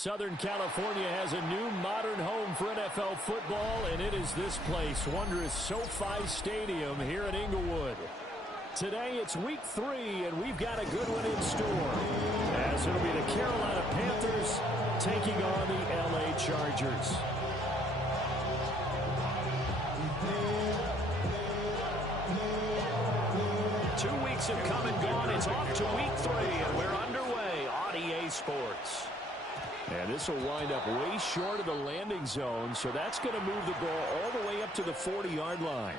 Southern California has a new modern home for NFL football, and it is this place, wondrous SoFi Stadium here in Inglewood. Today it's week 3, and we've got a good one in store, as it'll be the Carolina Panthers taking on the LA Chargers. Have come and gone. It's off to week 3, and we're underway on EA Sports. And this will wind up way short of the landing zone, so that's going to move the ball all the way up to the 40-yard line.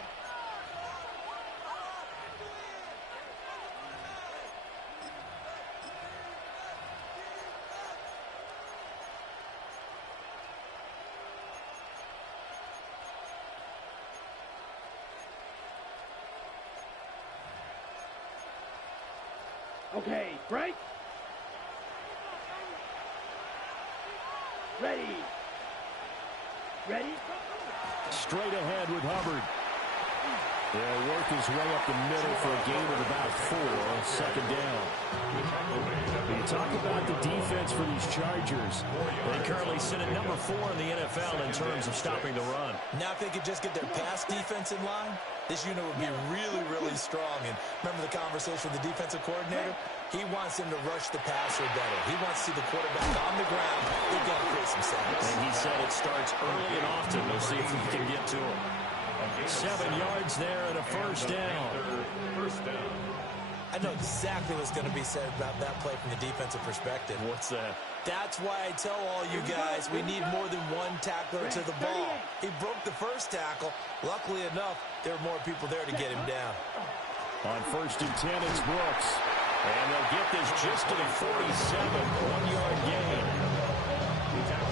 Okay, break. Ready. Ready. Straight ahead with Hubbard. They'll work his way up the middle for a gain of about 4, second down. When you talk about the defense for these Chargers, they currently sit at number 4 in the NFL in terms of stopping the run. Now if they could just get their pass defense in line, this unit would be really, really strong. And remember the conversation with the defensive coordinator? He wants them to rush the passer better. He wants to see the quarterback on the ground. They've got to create some sacks. And he said it starts early and often. We'll see if we can get to him. 7 yards there and a first down. I know exactly what's going to be said about that play from the defensive perspective. What's that? That's why I tell all you guys we need more than one tackler to the ball. He broke the first tackle. Luckily enough, there were more people there to get him down. On 1st and 10, it's Brooks. And they'll get this just to the 47, 1-yard gain.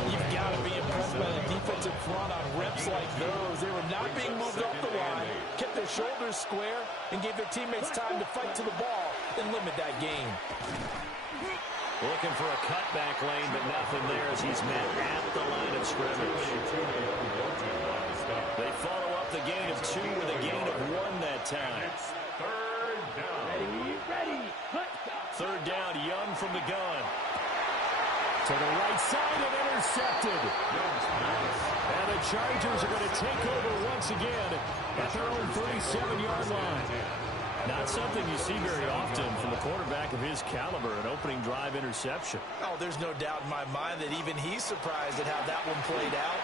You've got to be impressed by the defensive front on reps like those. They were not being moved up the line, kept their shoulders square, and gave their teammates time to fight to the ball and limit that gain. Looking for a cutback lane, but nothing there as he's met at the line of scrimmage. They follow up the gain of 2 with a gain of 1 that time. Ready. Third down, Young from the gun. To the right side and intercepted. And the Chargers are going to take over once again at their own 37-yard line. Not something you see very often from a quarterback of his caliber, an opening drive interception. Oh, there's no doubt in my mind that even he's surprised at how that one played out.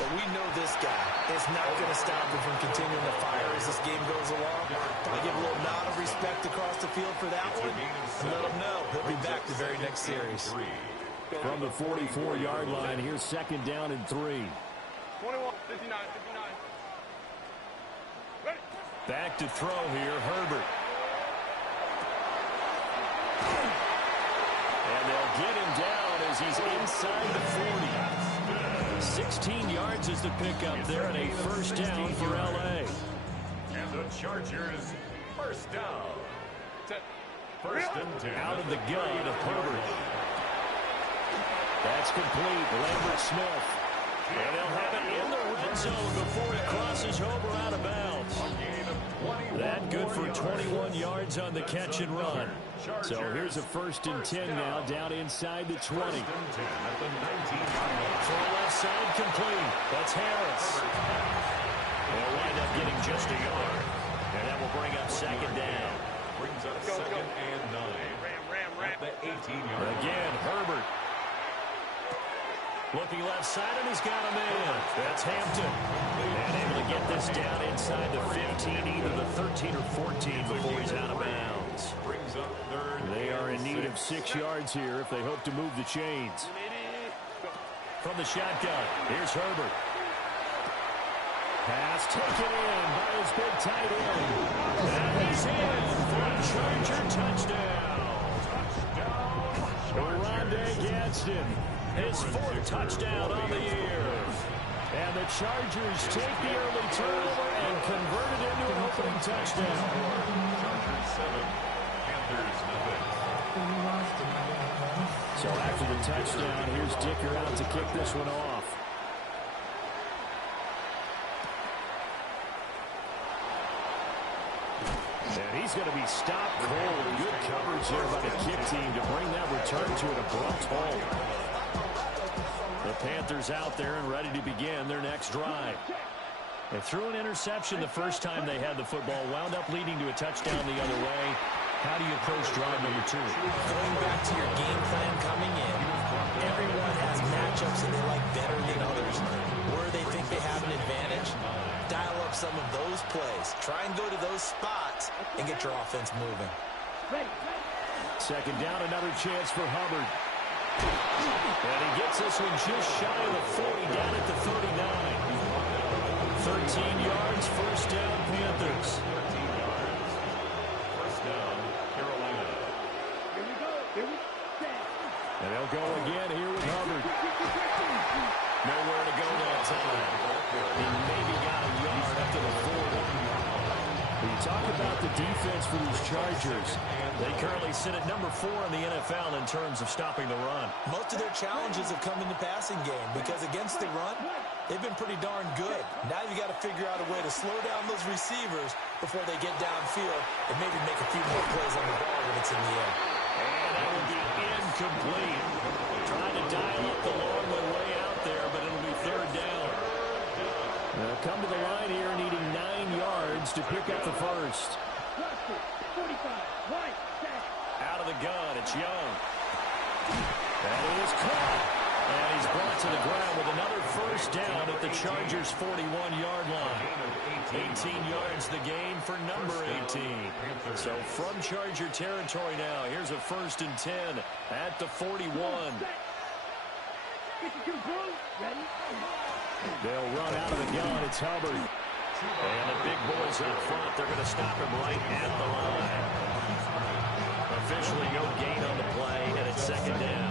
But we know this guy is not going to stop him from continuing to fire as this game goes along. I give a little nod of respect across the field for that one. And let him know he'll be back the very next series. From the 44-yard line, here's 2nd down and 3. 21, 59. Back to throw here, Herbert. And they'll get him down as he's inside the 40. 16 yards is the pickup there, and a first down for L.A. And the Chargers, first down. First and 10. Out of the gun of Herbert. That's complete. Lambert Smith. And they'll have it in the red zone before he crosses over out of bounds. That good for 21 yards on the catch and run. So here's a 1st and 10 now down inside the 20. Throw left side complete. That's Harris. They'll wind up getting just a yard. And that will bring up 2nd down. Brings up 2nd and 9. At the 18-yard. Again, Herbert. Looking left side, and he's got a man. That's Hampton. And able to get this down inside the 15, either the 13 or 14 before he's out of bounds. They are in need of 6 yards here if they hope to move the chains. From the shotgun, here's Herbert. Pass taken in by his big tight end. And he's in for a Charger touchdown. Rondé Gadsden. His 4th touchdown on the year. And the Chargers take the early turnover and convert it into an opening touchdown. Chargers 7, Panthers nothing. So after the touchdown, here's Dicker out to kick this one off. And he's going to be stopped cold. Good coverage there by the kick team to bring that return to an abrupt halt. The Panthers out there and ready to begin their next drive. They threw an interception the first time they had the football, wound up leading to a touchdown the other way. How do you approach drive number 2? Going back to your game plan coming in, everyone has matchups that they like better than others. Where they think they have an advantage, dial up some of those plays. Try and go to those spots and get your offense moving. Second down, another chance for Hubbard. And he gets this one just shy of the 40, down at the 39. 13 yards, first down, Panthers. 13 yards. First down, Carolina. Here we go. Here we go. And they'll go again here with Hubbard. Nowhere to go that time. He maybe got a yard up to the 40. When you talk about the defense for these Chargers, they currently sit at number 4 in the NFL in terms of stopping the run. Most of their challenges have come in the passing game because against the run, they've been pretty darn good. Now you got to figure out a way to slow down those receivers before they get downfield and maybe make a few more plays on the ball when it's in the air. And that will be incomplete. Trying to dial up the long way out there, but it'll be third down. They'll come to the line here needing 9 yards to pick up the first. 45, right, Out of the gun, it's Young. And it is caught. And he's brought to the ground with another first down at the Chargers' 41-yard line. 18 yards the game for number 18. So from Charger territory now, here's a 1st and 10 at the 41. They'll run out of the gun. It's Hubbard. And the big boys up front, they're going to stop him right at the line. Officially no gain on the play, and it's second down.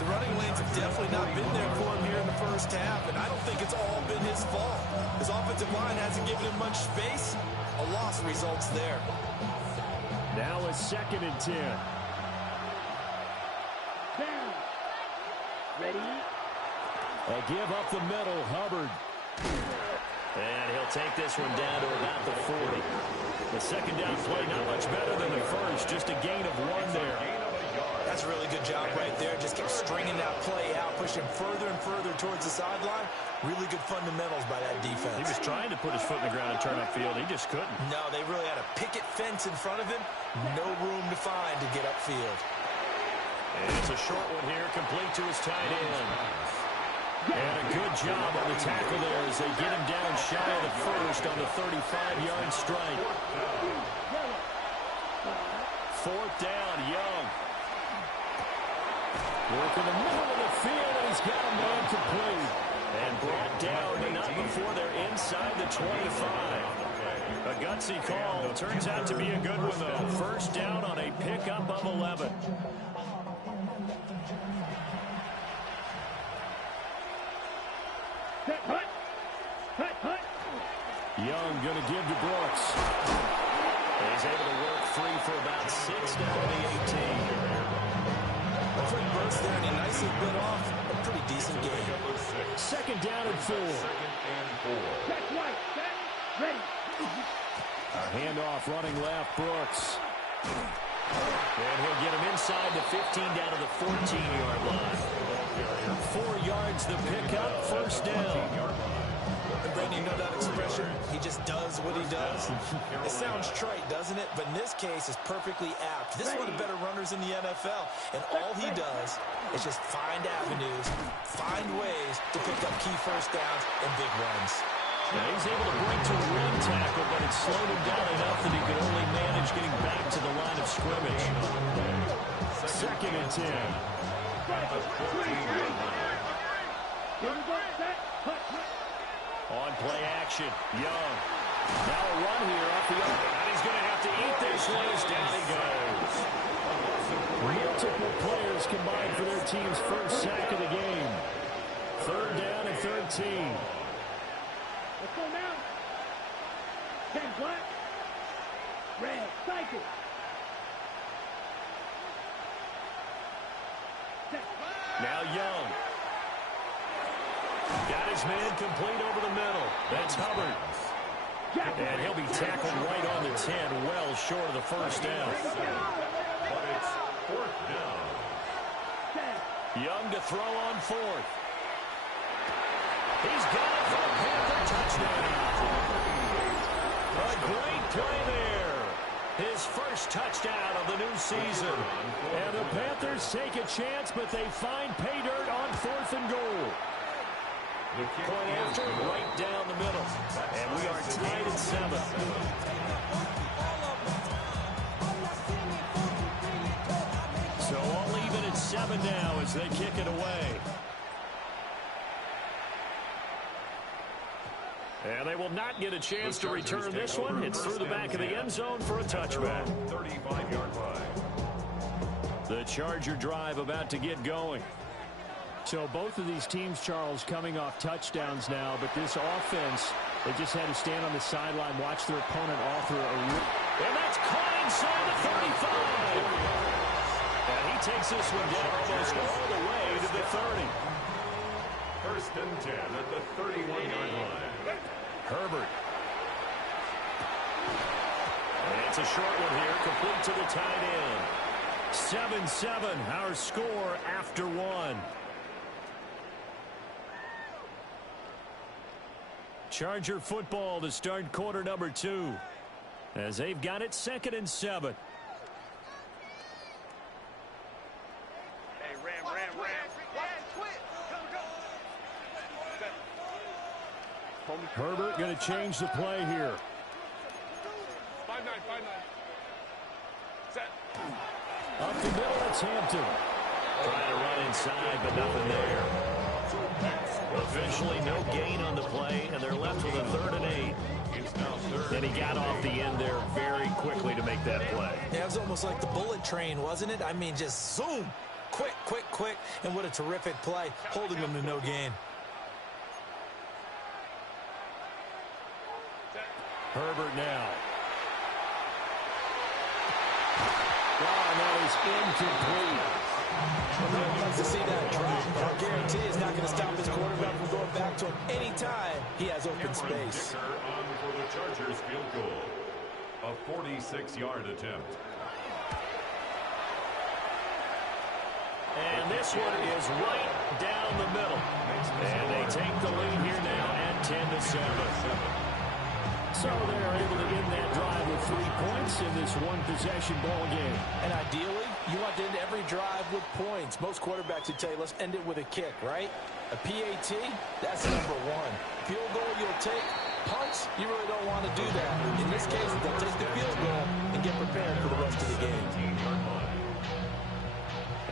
The running lanes have definitely not been there for him here in the first half, and I don't think it's all been his fault. His offensive line hasn't given him much space. A loss results there. Now a 2nd and 10. down. Ready? A give up the middle, Hubbard. And he'll take this one down to about the 40. The second down play not much better than the first, just a gain of 1 there. That's a really good job right there. Just kept stringing that play out, pushing further and further towards the sideline. Really good fundamentals by that defense. He was trying to put his foot in the ground and turn upfield. He just couldn't. No, they really had a picket fence in front of him. No room to find to get upfield. And it's a short one here, complete to his tight end. And a good job on the tackle there as they get him down shy of the first on the 35-yard strike. 4th down, Young. Work in the middle of the field, and he's got a man complete. And brought down, but not before they're inside the 25. A gutsy call. Turns out to be a good one, though. First down on a pickup of 11. Young going to give to Brooks. He's able to work free for about 6 down to the 18. A quick burst there, and he nicely bit off a pretty decent game. 2nd down and 4. Check right, set, ready. A handoff running left, Brooks. And he'll get him inside the 15 down to the 14-yard line. 4 yards the pickup, first down. And Brandon, you know that expression? He just does what he does. It sounds trite, doesn't it? But in this case, it's perfectly apt. This is one of the better runners in the NFL. And all he does is just find avenues, find ways to pick up key first downs and big runs. Now he's able to break to one tackle, but it slowed him down enough that he could only manage getting back to the line of scrimmage. 2nd and 10. On play action, Young. Now a run here off the arc, and he's going to have to eat this one as down he goes. Multiple players combined for their team's first sack of the game. 3rd down and 13. Let's go now. 10 black. Red, cycle. Now Young. Got his man complete over the middle. That's Hubbard. And he'll be tackled right on the 10, well short of the first down. But it's 4th down. Young to throw on fourth. He's got it for a Panther touchdown. A great play there. His first touchdown of the new season. And the Panthers take a chance, but they find pay dirt on 4th and goal. Point after, right down the middle. And we are tied at 7. So all even at 7 now as they kick it away. And they will not get a chance to return this one. It's through the back of the end zone for a touchback. 35-yard line. The Charger drive about to get going. So both of these teams, Charles, coming off touchdowns now, but this offense, they just had to stand on the sideline, watch their opponent offer a and that's caught inside the 35. And he takes this one down almost all the way to the 30. 1st and 10 at the 31-yard line. Herbert. And it's a short one here, complete to the tight end. 7-7, our score after 1. Charger football to start quarter number 2. As they've got it 2nd and 7. Hey, Ram. Herbert going to change the play here. 5-9. Set. Up the middle, it's Hampton. Trying to run inside, but nothing there. Officially no gain on the play, and they're left with a 3rd and 8. And he got off the end there very quickly to make that play. Yeah, it was almost like the bullet train, wasn't it? I mean, just zoom. Quick. And what a terrific play, holding them to no gain. Herbert now. And that is incomplete. Everyone wants to see that drop, but I guarantee it's not going to stop his quarterback from going back to him anytime he has open space. On for the Chargers field goal. A 46-yard attempt. And this one is right down the middle. And they take the lead here now at 10-7. So they're able to end that drive with 3 points in this one-possession ball game. And ideally, you want to end every drive with points. Most quarterbacks would tell you, let's end it with a kick, right? A PAT, that's number 1. Field goal you'll take. Punts, you really don't want to do that. In this case, they'll take the field goal and get prepared for the rest of the game.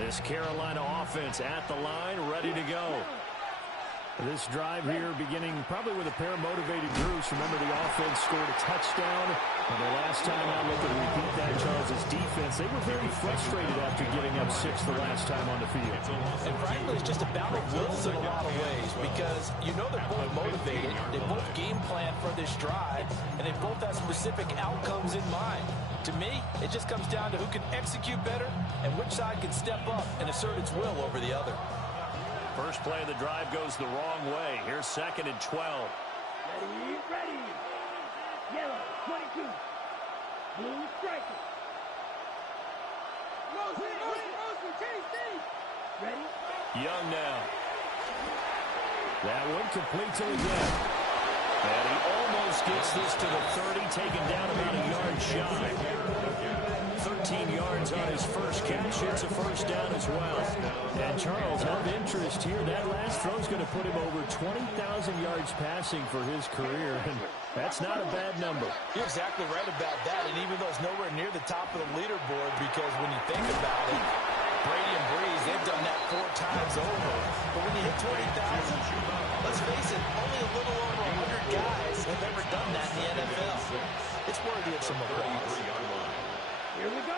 This Carolina offense at the line, ready to go. This drive here beginning probably with a pair of motivated groups. Remember, the offense scored a touchdown. And the last time I looked at repeat that, Charles' defense, they were very frustrated after giving up 6 the last time on the field. And frankly, it's just a battle of wills in a lot of ways because you know they're both motivated. They both game plan for this drive, and they both have specific outcomes in mind. To me, it just comes down to who can execute better and which side can step up and assert its will over the other. First play of the drive goes the wrong way. Here's 2nd and 12. Ready. Yellow, 22. Blue striker. Motion, ready. Young now. That one complete to the gut. And he almost gets this to the 30, taken down about a yard shy. 13 yards on his first catch. It's a first down as well. And Charles, of interest here, that last throw is going to put him over 20,000 yards passing for his career. And that's not a bad number. You're exactly right about that. And even though it's nowhere near the top of the leaderboard, because when you think about it, Brady and Breeze, they've done that 4 times over. But when you hit 20,000, let's face it, only a little over 100 guys have ever done that in the NFL. It's worthy of some applause. Here we go.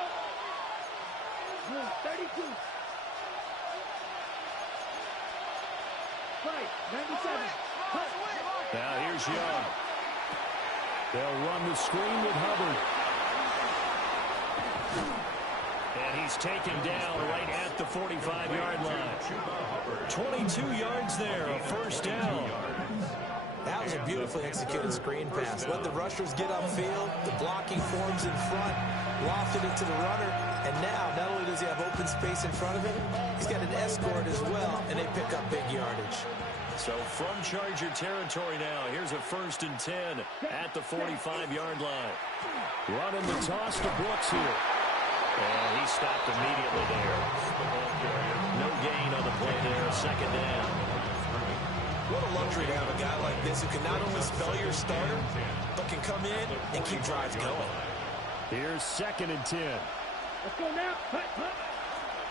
Blue 32. Right, 97. Now here's Young. They'll run the screen with Hubbard. And he's taken down right at the 45-yard line. 22 yards there, a first down. That was a beautifully executed screen pass. Let the rushers get upfield. The blocking forms in front. lofted it to the runner, and now not only does he have open space in front of him, he's got an escort as well, and they pick up big yardage. So from Charger territory now, here's a 1st and 10 at the 45-yard line. Running the toss to Brooks here. And he stopped immediately there. No gain on the play there, 2nd down. What a luxury to have a guy like this who can not only spell your starter, but can come in and keep drives going. Here's 2nd and 10. Let's go now.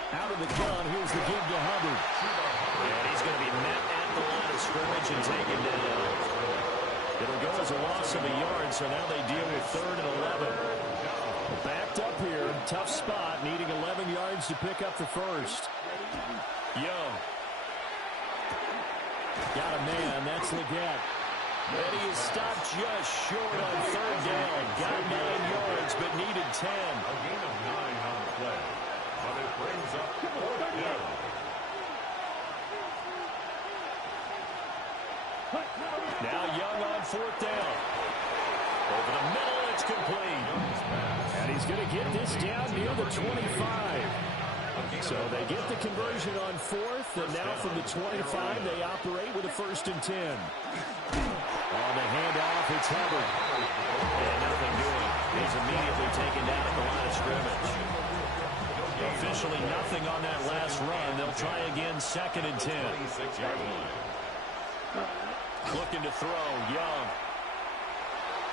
Out of the gun, here's the give to Hubbard. And he's going to be met at the line of scrimmage and taken down. It'll go as a loss of a yard, so now they deal with 3rd and 11. Backed up here, tough spot, needing 11 yards to pick up the first. Young. Got a man, that's Leggett. And he is stopped just short on 3rd down. Got 9 yards, but needed 10. A gain of 9 on the play. But it brings up 4th down. Now Young on 4th down. Over the middle, it's complete. And he's going to get this down near the 25. So they get the conversion on 4th, and now from the 25, they operate with a 1st and 10. On the handoff, it's Hubbard. And nothing doing. He's immediately taken down at the line of scrimmage. Officially nothing on that last run. They'll try again, 2nd and 10. Looking to throw, Young.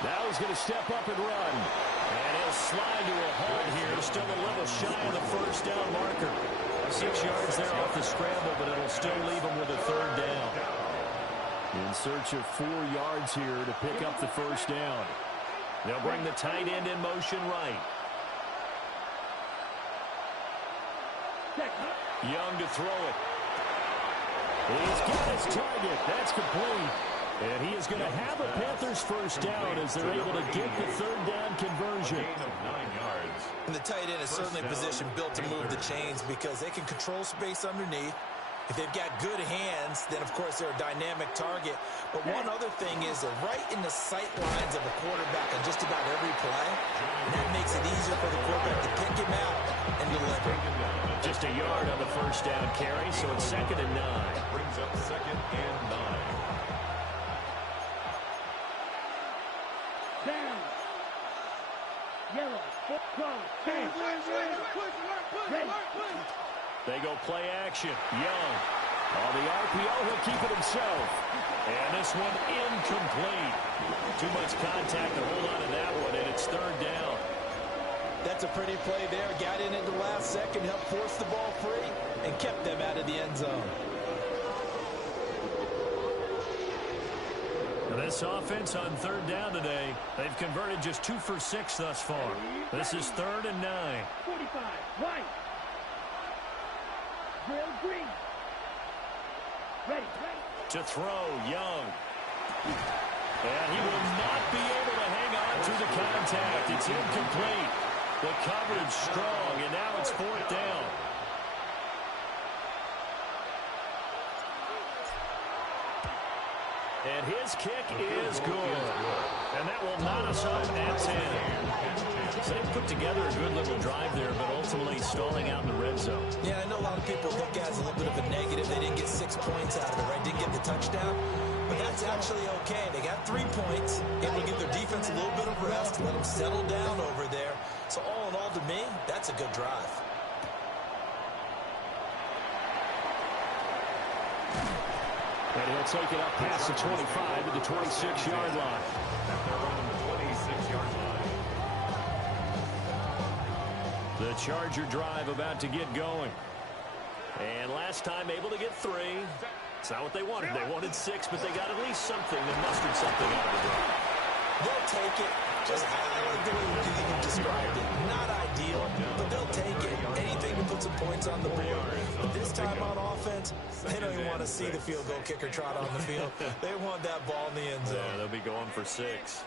Now he's going to step up and run. And he'll slide to a halt here. Still a little shy of the 1st down marker. 6 yards there off the scramble, but it'll still leave him with a 3rd down. In search of 4 yards here to pick up the 1st down. They'll bring the tight end in motion right. Young to throw it. He's got his target. That's complete. And he is going to have a Panthers 1st down as they're able to get the 3rd down conversion. A gain of 9 yards. And the tight end is certainly a position built to move the chains because they can control space underneath. If they've got good hands, then, of course, they're a dynamic target. But one other thing is they're right in the sight lines of a quarterback on just about every play. And that makes it easier for the quarterback to pick him out and deliver. Just a yard on the 1st down carry, so it's 2nd and 9. Brings up 2nd and 9. Down. Yellow. Ready. They go play action. Young. On the RPO, he'll keep it himself. And this one incomplete. Too much contact to hold on to that one, and it's 3rd down. That's a pretty play there. Got in at the last second, helped force the ball free, and kept them out of the end zone. This offense on 3rd down today, they've converted just 2 for 6 thus far. This is 3rd and 9. 45. Right. Drill green. Ready. To throw, Young. And he will not be able to hang on to the contact. It's incomplete. The coverage strong, and now it's 4th down. And his kick is good. And that will knot us up at 10. So they put together a good little drive there, but ultimately stalling out in the red zone. Yeah, I know a lot of people look at it as a little bit of a negative. They didn't get 6 points out of it, right? Didn't get the touchdown. But that's actually okay. They got 3 points, able to give their defense a little bit of rest, let them settle down over there. So all in all, to me, that's a good drive. And he'll take it up past the 25 to the 26-yard line. They're on the 26-yard line. The Charger drive about to get going. And last time able to get 3. It's not what they wanted. They wanted 6, but they got at least something. They mustered something out of the drive. They'll take it. Just I like the way you described it. Not ideal, but they'll take it. Anything to put some points on the board. But this time on offense, they don't even want to see the field goal kicker trot on the field. They want that ball in the end zone. Yeah, they'll be going for 6.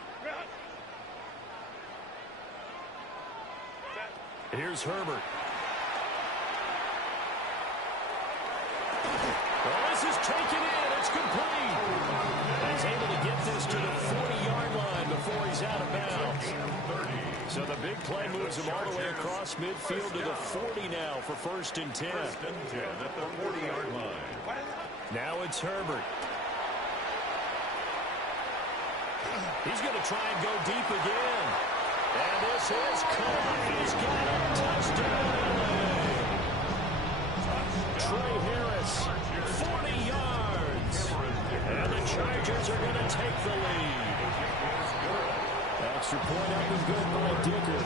Here's Herbert. Well, this is taken in. It's complete. And he's able to get this to the 40-yard line before he's out of bounds. So the big play moves him all the way across midfield to the 40 now for 1st and 10. 1st and 10 at the 40-yard line. Now it's Herbert. He's going to try and go deep again. And this is caught. He's got a touchdown, LA. Trey Harris, 40 yards. And the Chargers are going to take the lead. Extra point up and good by Dicker.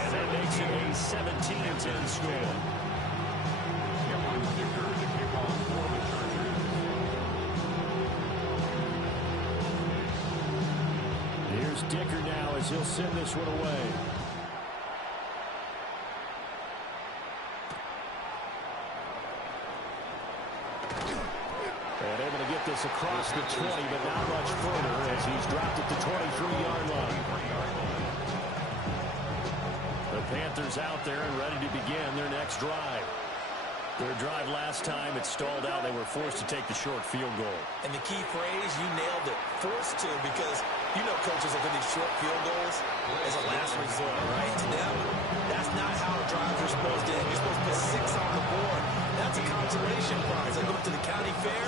And that makes it a 17-10 score. Here's Dicker now as he'll send this one away. And able to get this across the 20, but not much further as he's dropped at the 23-yard line. The Panthers out there and ready to begin their next drive. Their drive last time, it stalled out. They were forced to take the short field goal. And the key phrase, you nailed it, forced to, because you know coaches look at these short field goals as a last resort, right? To them, that's not how drives are supposed to end. You're supposed to put 6 on the board. That's a consolation prize. I go to the county fair,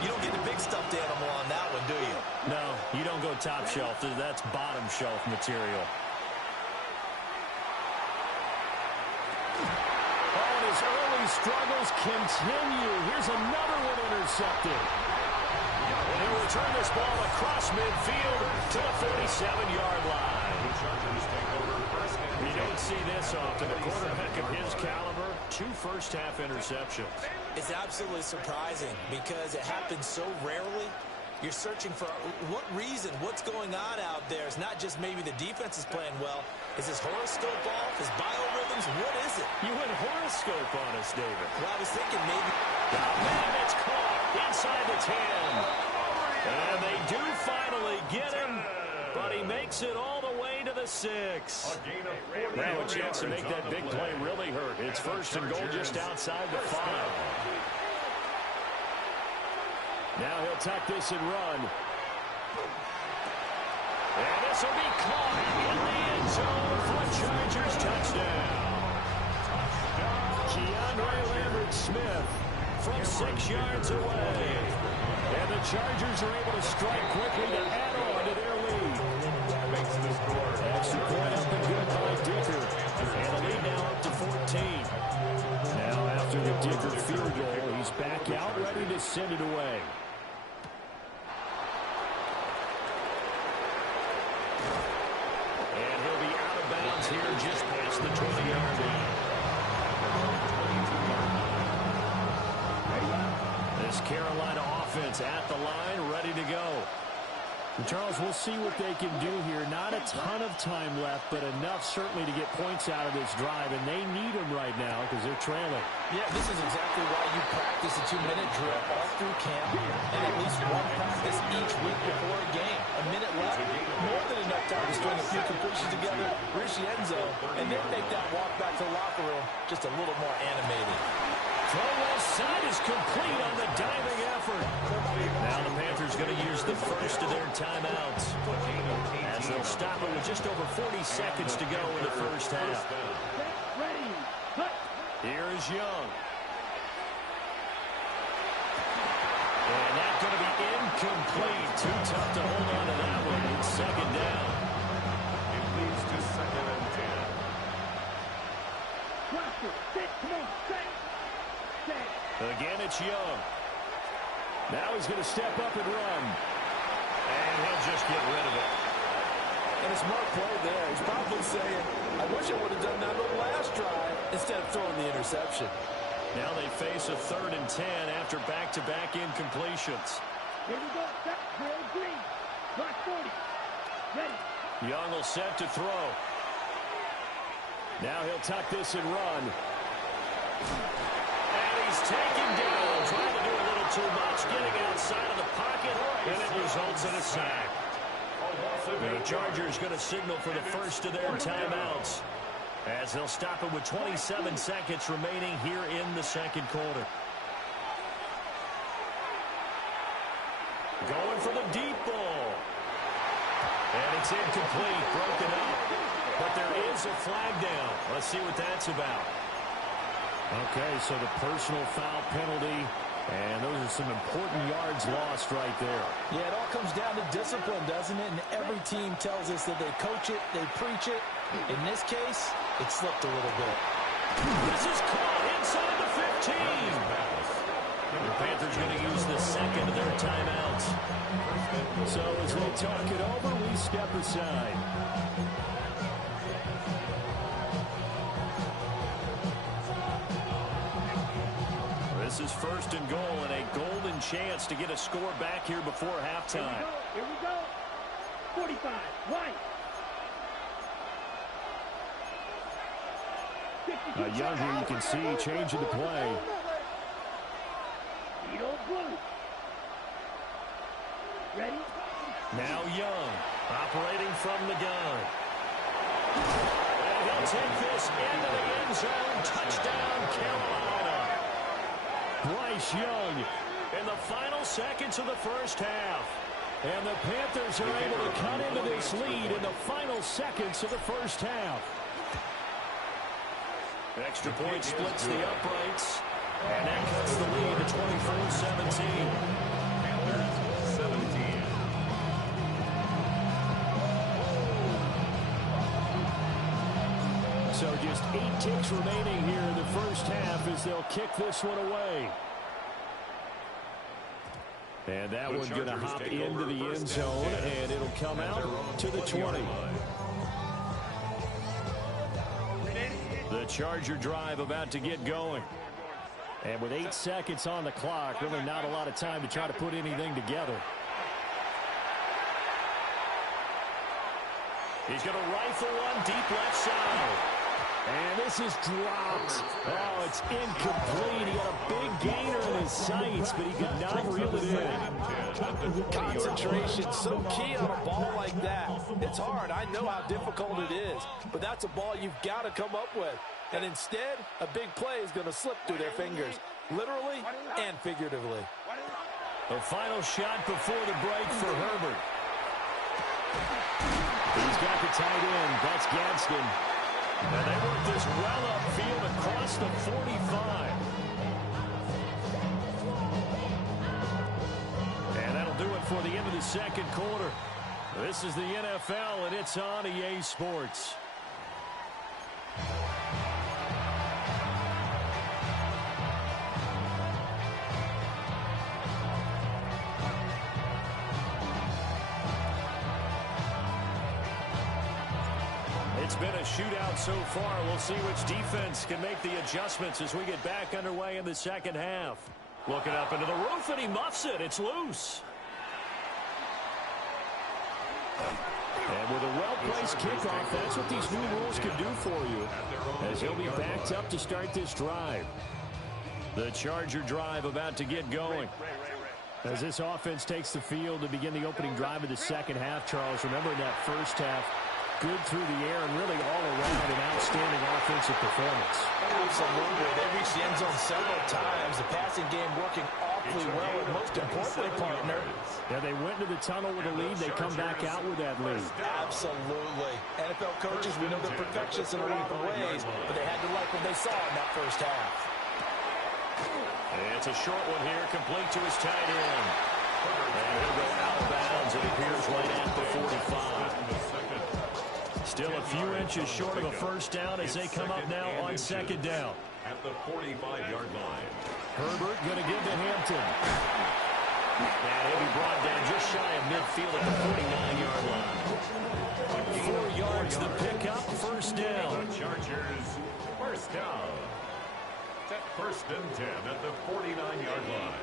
you don't get the big stuffed animal on that one, do you? No, you don't go top shelf. That's bottom shelf material. His early struggles continue. Here's another one intercepted. And he'll return this ball across midfield to the 47-yard line. You don't see this often. A quarterback of his caliber, 2 first-half interceptions. It's absolutely surprising because it happens so rarely. You're searching for what reason, what's going on out there. It's not just maybe the defense is playing well. Is his horoscope off? His biorhythms? What is it? You went horoscope on us, David. Well, I was thinking maybe. Oh, man, it's caught inside the 10. And they do finally get him, but he makes it all the way to the 6. Now a chance to make that big play really hurt. It's 1st and goal just outside the 5. Now he'll tuck this and run. And this will be caught in the end zone for a Chargers touchdown. Keandre Lambert-Smith from 6 yards away. And the Chargers are able to strike quickly to add on to their lead. Extra point up and good by Dicker. And the lead now up to 14. Now after the Dicker field goal, he's back out ready to send it away. And he'll be out of bounds here just past the 20-yard line. This Carolina offense at the line, ready to go. And Charles, we'll see what they can do here. Not a ton of time left, but enough certainly to get points out of this drive, and they need them right now because they're trailing. Yeah, this is exactly why you practice a 2-minute drill all through camp and at least one practice each week before a game. A minute left, more than enough time to string a few completions together, reach the end zone, and then make that walk back to the locker room just a little more animated. Throw left side is complete on the diving effort. Now the Panthers going to use the first of their timeouts as they'll stop it with just over 40 seconds to go in the first half. Here is Young. And that's going to be incomplete. Too tough to hold on to that one. It's 2nd down. It leads to 2nd and 10. Again, it's Young. Now he's going to step up and run. And he'll just get rid of it. And a smart play there. He's probably saying, I wish I would have done that on the last drive instead of throwing the interception. Now they face a 3rd and 10 after back-to-back incompletions. Here we go. Step, green. Block 40. Ready. Young will set to throw. Now he'll tuck this and run. And he's taken down, trying to do a little too much, getting outside of the pocket, and it results in a sack. The Chargers going to signal for the first of their timeouts as they'll stop it with 27 seconds remaining here in the 2nd quarter. Going for the deep ball. And it's incomplete, broken up. But there throws a flag down. Let's see what that's about. Okay, so the personal foul penalty, and those are some important yards lost right there. Yeah, it all comes down to discipline, doesn't it? And every team tells us that they coach it, they preach it. In this case, it slipped a little bit. This is caught inside the 15. The Panthers going to use the second of their timeouts. So as they talk it over, we step aside. This is first and goal and a golden chance to get a score back here before halftime. Here we go. 45, right. Young here, you can see changing the play. Blue. Ready? Now Young, operating from the gun. And he'll take this into the end zone. Touchdown, Carolina. Bryce Young in the final seconds of the first half. And the Panthers are able to cut into this lead in the final seconds of the first half. Extra point splits the uprights. And that cuts the lead to 24-17. Panthers 17. So just 8 ticks remaining here in the first half as they'll kick this one away. And that one going to hop into the end zone, and it'll come out to the 20. The Charger drive about to get going. And with 8 seconds on the clock, really not a lot of time to try to put anything together. He's going to rifle one deep left side. And this is dropped. Oh, it's incomplete. He got a big gainer in his sights, but he could not reel it in. Concentration, so key on a ball like that. It's hard. I know how difficult it is, but that's a ball you've got to come up with. And instead, a big play is going to slip through their fingers, literally and figuratively. The final shot before the break for Herbert. He's got the tight end. That's Gadsden. And they work this well upfield across the 45. And that'll do it for the end of the second quarter. This is the NFL, and it's on EA Sports. It's been a shootout so far. We'll see which defense can make the adjustments as we get back underway in the second half. Looking up into the roof, and he muffs it. It's loose. And with a well-placed kickoff, that's what these new rules can do for you, as he'll be backed up to start this drive. The Charger drive about to get going. As this offense takes the field to begin the opening drive of the second half, Charles, remember in that first half, good through the air and really all around an outstanding offensive performance. Absolutely. They reached the end zone several times. The passing game working awfully well. And most importantly, partner. Yeah, they went into the tunnel with a lead. They come back out with that lead. Absolutely. NFL coaches, we know they're perfectionists in a lot of ways, but they had to like what they saw in that first half. It's a short one here, complete to his tight end. And he'll go out of bounds. It appears right at the 45. Still a few inches short of a first down as they come up now on second down. At the 45-yard line. Herbert going to give to Hampton. And he'll be brought down just shy of midfield at the 49-yard line. 4 yards the pickup, first down. The Chargers, first down. First and 10 at the 49-yard line.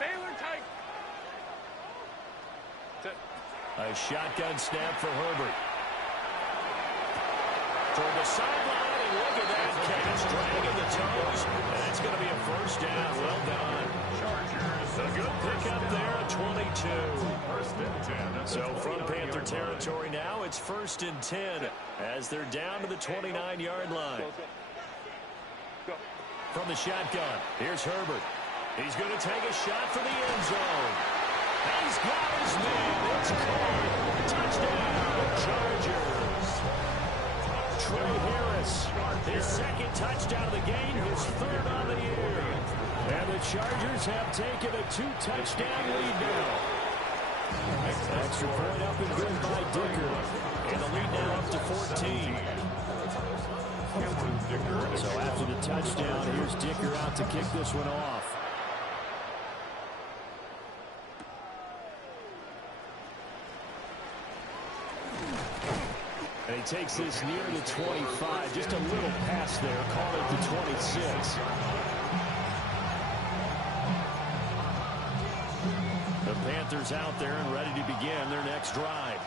Baylor tight. A shotgun snap for Herbert. Toward the sideline, and look at that catch, dragging the toes, and it's going to be a first down. Well done. Chargers, A good pickup there at 22. First and 10. So from Panther territory now, it's first and 10 as they're down to the 29-yard line. From the shotgun, here's Herbert. He's going to take a shot for the end zone. He's got his man. It's caught. Touchdown, Chargers. Trey Harris. His second touchdown of the game, his third on the year. And the Chargers have taken a 2-touchdown lead now. Extra point up and good by Dicker. And the lead now up to 14. So after the touchdown, here's Dicker out to kick this one off. And he takes this near the 25. Just a little pass there. Call it the 26. The Panthers out there and ready to begin their next drive.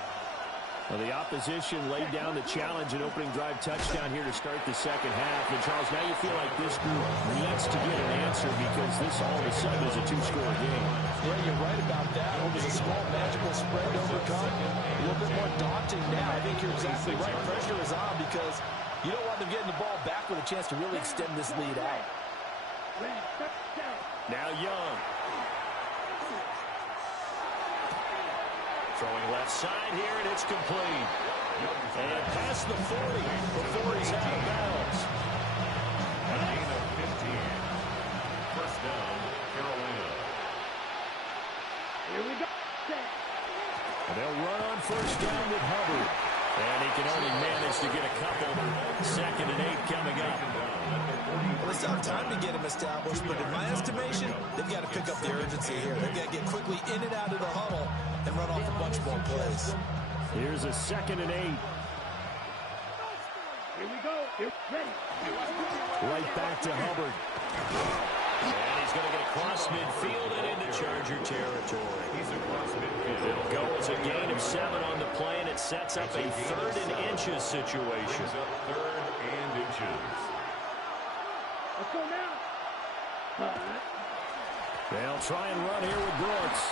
Well, the opposition laid down the challenge and opening drive touchdown here to start the second half. And, Charles, now you feel like this group needs to get an answer because this all of a sudden is a two-score game. Yeah, you're right about that. It was a small magical spread to overcome. A little bit more daunting now. I think you're exactly right. Pressure is on because you don't want them getting the ball back with a chance to really extend this lead out. Now Young. Throwing left side here, and it's complete. And past the 40 before he's out of bounds. A gain of 15. First down, Carolina. Here we go. And they'll run on first down with Hubbard. And he can only manage to get a couple. 2nd and 8 coming up. Well, they still have time to get him established, but in my estimation, they've got to pick up the urgency here. They've got to get quickly in and out of the huddle and run off a bunch more plays. Here's a 2nd and 8. Here we go. You're ready. Right back to Hubbard. And he's going to get across midfield and into Charger territory. It'll go as a gain of 7 on the play, and it sets up a 3rd and inches situation. 3rd and inches. Let's go now. They'll try and run here with Brooks.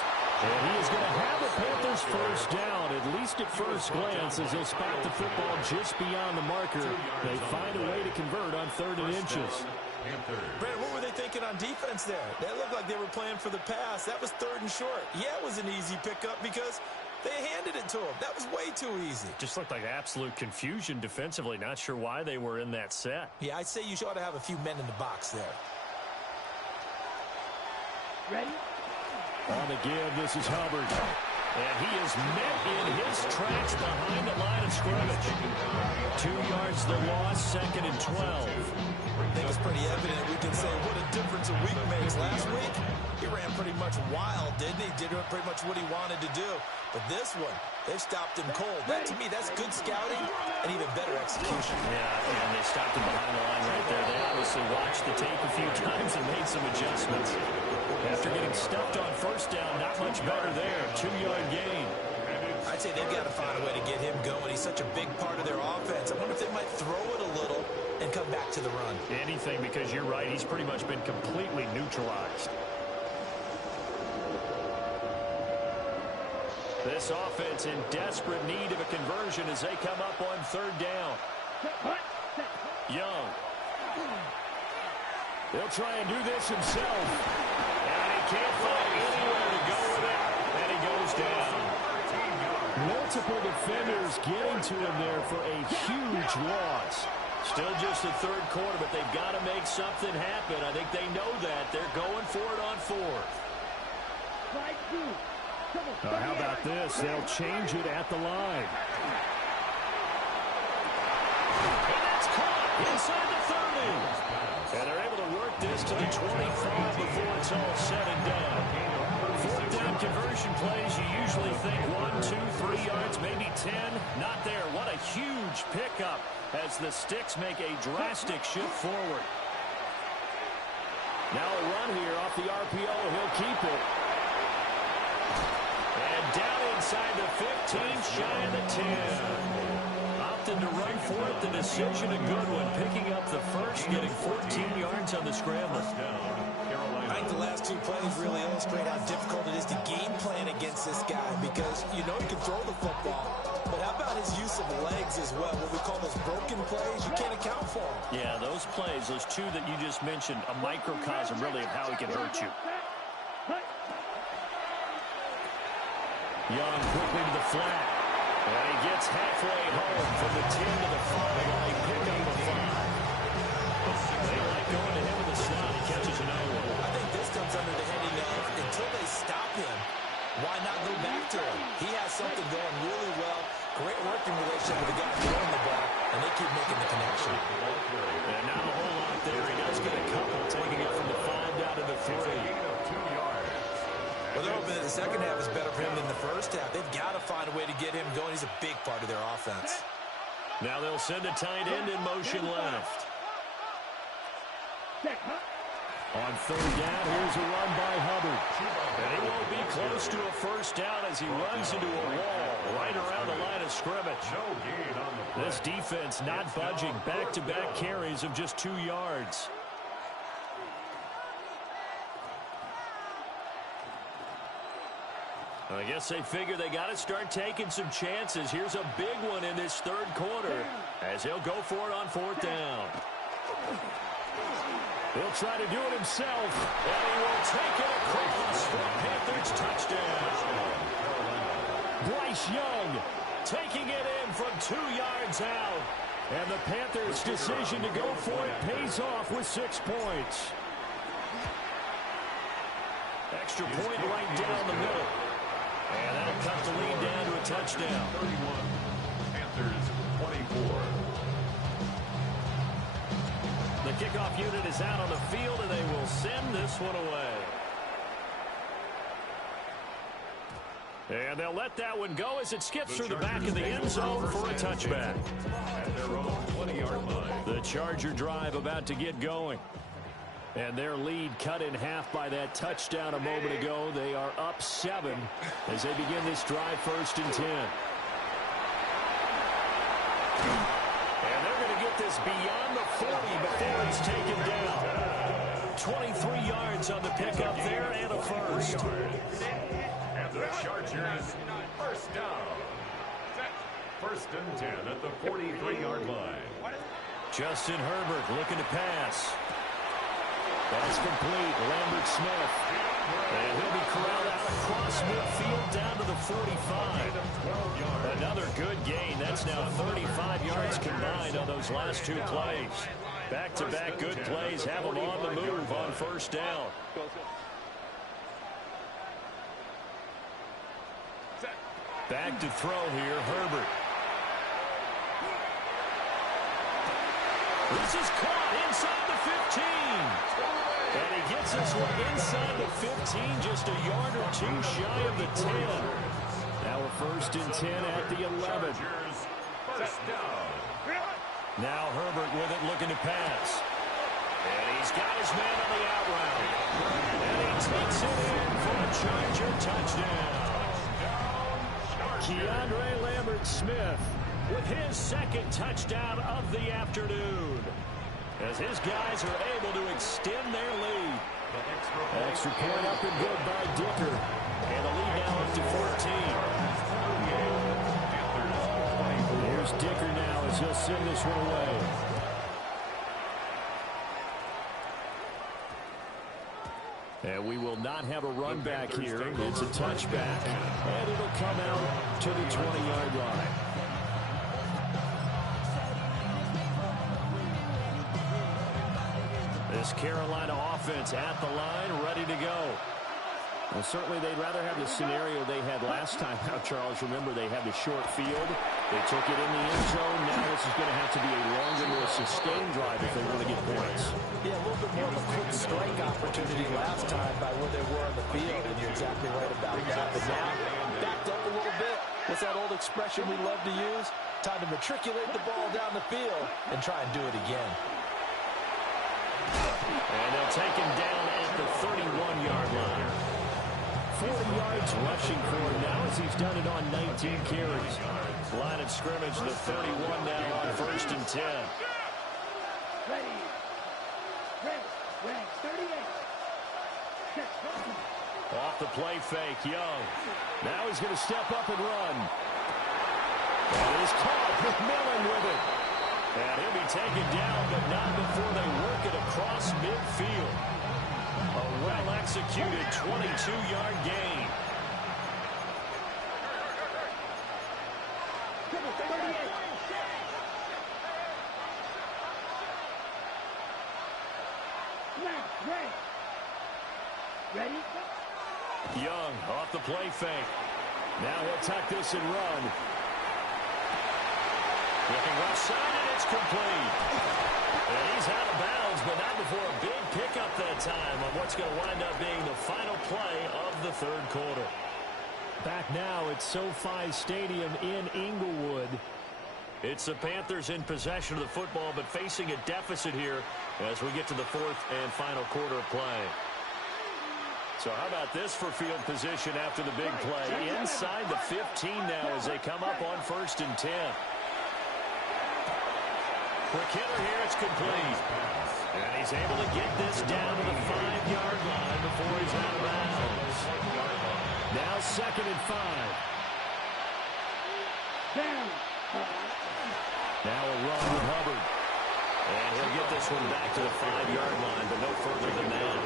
And he is going to have the Panthers first down, at least at first glance, as they'll spot the football just beyond the marker. They find a way to convert on 3rd and inches. Brad, what were they thinking on defense there? They looked like they were playing for the pass. That was 3rd and short. Yeah, it was an easy pickup because they handed it to him. That was way too easy. Just looked like absolute confusion defensively. Not sure why they were in that set. Yeah, I'd say you ought to have a few men in the box there. Ready? On the give, this is Hubbard. And he is met in his tracks behind the line of scrimmage. 2 yards the loss, 2nd and 12. I think it's pretty evident. We can say what a difference a week makes. Last week, he ran pretty much wild, didn't he? Did pretty much what he wanted to do. But this one, they've stopped him cold. That, to me, that's good scouting and even better execution. Yeah, and they stopped him behind the line right there. They obviously watched the tape a few times and made some adjustments. After getting stuffed on first down, not much better there. 2-yard gain. I'd say they've got to find a way to get him going. He's such a big part of their offense. I wonder if they might throw it a little and come back to the run. Anything, because you're right. He's pretty much been completely neutralized. This offense in desperate need of a conversion as they come up on 3rd down. Young. They'll try and do this himself. And he can't find anywhere to go with it. And he goes down. Multiple defenders getting to him there for a huge loss. Still just the 3rd quarter, but they've got to make something happen. I think they know that. They're going for it on 4th. How about this? They'll change it at the line. And that's caught inside the 30. And they're able to work this to the 25 before it's all said and done. 4th down conversion plays, you usually think 1, 2, 3 yards, maybe 10. Not there. What a huge pickup as the Sticks make a drastic shift forward. Now a run here off the RPO. He'll keep it. And down inside the 15, shy of the 10. Opted to run for it. The decision, a good one. Picking up the first, getting 14 yards on the scramble. I think the last 2 plays really illustrate how difficult it is to game plan against this guy because you know he can throw the football. But how about his use of legs as well? What we call those broken plays, you can't account for them. Yeah, those plays, those 2 that you just mentioned, a microcosm really of how he can hurt you. Young quickly to the flat. And he gets halfway home from the 10 to the 5 on a keep making the connection. And not a whole lot there. He does get a couple, taking it from the 5 down to the 3. Well, they're hoping that the second half is better for him than the first half. They've got to find a way to get him going. He's a big part of their offense. Now they'll send a tight end in motion left. On 3rd down, here's a run by Hubbard. And he won't be close to a first down as he runs into a wall right around the line of scrimmage. This defense not budging. Back-to-back carries of just 2 yards. I guess they figure they got to start taking some chances. Here's a big one in this 3rd quarter as he'll go for it on 4th down. He'll try to do it himself, and he will take it across for a Panthers touchdown. Bryce Young taking it in from 2 yards out. And the Panthers' decision to go for it pays off with 6 points. Extra point right down the middle. And that'll cut the lead down to a touchdown. 31, Panthers 24. The kickoff unit is out on the field, and they will send this one away. And they'll let that one go as it skips through the back of the end zone for a touchback. At their own 20-yard line. The Charger drive about to get going. And their lead cut in half by that touchdown a moment ago. They are up 7 as they begin this drive 1st and 10. And they're going to get this beyond the 40 before it's taken down. 23 yards on the pickup there and a first. And the Chargers, first down. 1st and 10 at the 43-yard line. Justin Herbert looking to pass. That's complete. Lambert Smith. And he'll be corralled out across midfield down to the 45. Another good gain. That's now 35 yards combined on those last 2 plays. Back-to-back good plays have them on the move on 1st down. Back to throw here, Herbert. This is caught inside the 15. And he gets this one inside the 15, just a yard or 2 shy of the 10. Now a 1st and 10 at the 11. First down. Now Herbert with it, looking to pass. And he's got his man on the out route. And he takes it in for a Charger touchdown. Keandre Lambert-Smith with his 2nd touchdown of the afternoon, as his guys are able to extend their lead. Extra point up and good by Dicker. And the lead now up to 14. Here's Dicker now as he'll send this one away. And we will not have a run back here. It's a touchback, and it'll come out to the 20-yard line. This Carolina offense at the line, ready to go. Well, certainly they'd rather have the scenario they had last time. Now, Charles, remember, they had the short field. They took it in the end zone. Now this is going to have to be a longer, more sustained drive if they want to get points. Yeah, a little bit more of a quick strike opportunity last time by where they were on the field, and you're exactly right about that. But now, backed up a little bit. What's that old expression we love to use? Time to matriculate the ball down the field and try and do it again. And they'll take him down at the 31-yard line. 40 yards rushing for him now as he's done it on 19 carries. Line of scrimmage, the 31 now on 1st and 10. Ready. 38. Off the play fake, Young. Now he's going to step up and run. And he's caught. McMillan with it. And he'll be taken down, but not before they work it across midfield. A well-executed 22-yard gain. Ready? Young off the play fake. Now he'll tuck this and run. Looking left side, and it's It's complete. And he's out of bounds, but not before a big pickup that time on what's going to wind up being the final play of the third quarter. Back now at SoFi Stadium in Inglewood. It's the Panthers in possession of the football, but facing a deficit here as we get to the fourth and final quarter of play. So how about this for field position after the big play? Inside the 15 now as they come up on 1st and 10. Quick hitter here, it's complete. And he's able to get this down to the 5-yard line before he's out of bounds. Now 2nd and 5. Now a run with Hubbard. And he'll get this one back to the 5-yard line, but no further than that.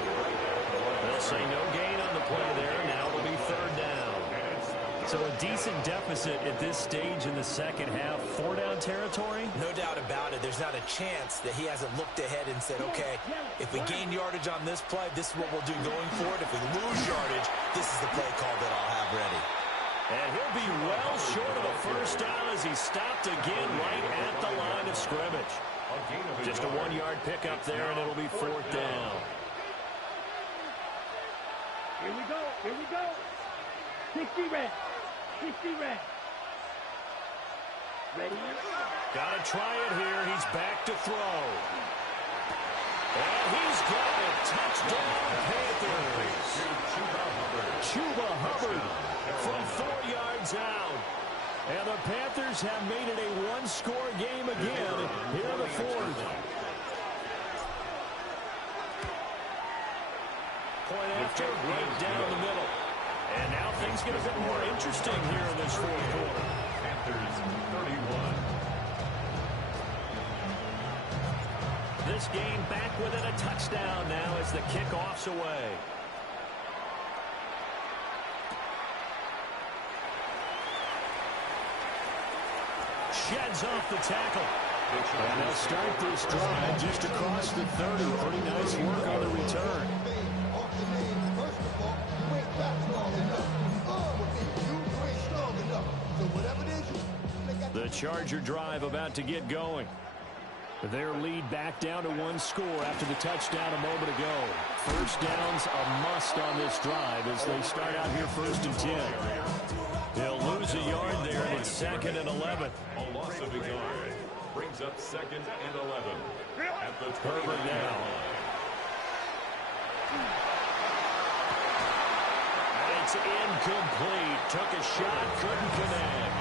They'll say no gain on the play there. Now it'll be 3rd down. So a decent deficit at this stage in the second half. 4-down territory? No doubt about it. There's not a chance that he hasn't looked ahead and said, okay, if we gain yardage on this play, this is what we'll do going forward. If we lose yardage, this is the play call that I'll have ready. And he'll be well short of a 1st down as he stopped again right at the line of scrimmage. Just a 1-yard pickup there, and it'll be 4th down. Here we go. Here we go. 60 red. 60 red. Ready? Got to try it here. He's back to throw. And he's got it. Touchdown, Panthers. Chuba Hubbard from 4 yards out. And the Panthers have made it a one-score game again here in the fourth. Point after, right down the middle. And now things get a bit more interesting here in this fourth quarter. Panthers 31. This game back within a touchdown now as the kickoff's away. Sheds off the tackle. And they'll start this drive just across the 30. Pretty nice work on the return. The Charger drive about to get going. Their lead back down to 1 score after the touchdown a moment ago. 1st down's a must on this drive as they start out here 1st and 10. They'll lose a yard there, and it's 2nd and 11. A loss of a yard brings up 2nd and 11 at the Herbert now. It's incomplete. Took a shot, couldn't connect.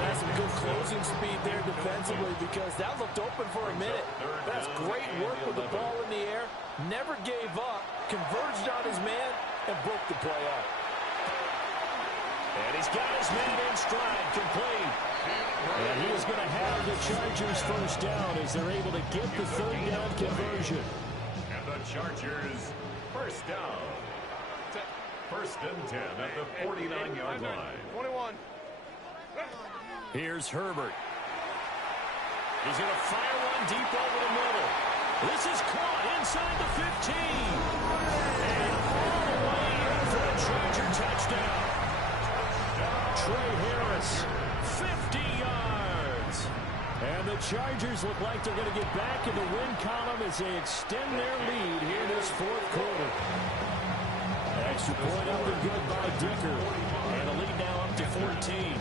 That's some good closing speed there defensively because that looked open for a minute. That's great work with the ball in the air. Never gave up, converged on his man, and broke the play up. And he's got his man in stride, complete. And he is going to have the Chargers 1st down as they're able to get the 3rd down conversion. And the Chargers 1st down. 1st and 10 at the 49-yard line. 21. Here's Herbert. He's going to fire one deep over the middle. This is caught inside the 15. And all the way in for a Charger touchdown. Trey Harris, 50 yards. And the Chargers look like they're going to get back in the win column as they extend their lead here in this 4th quarter. Extra point up and good by Dicker. And a lead now up to 14.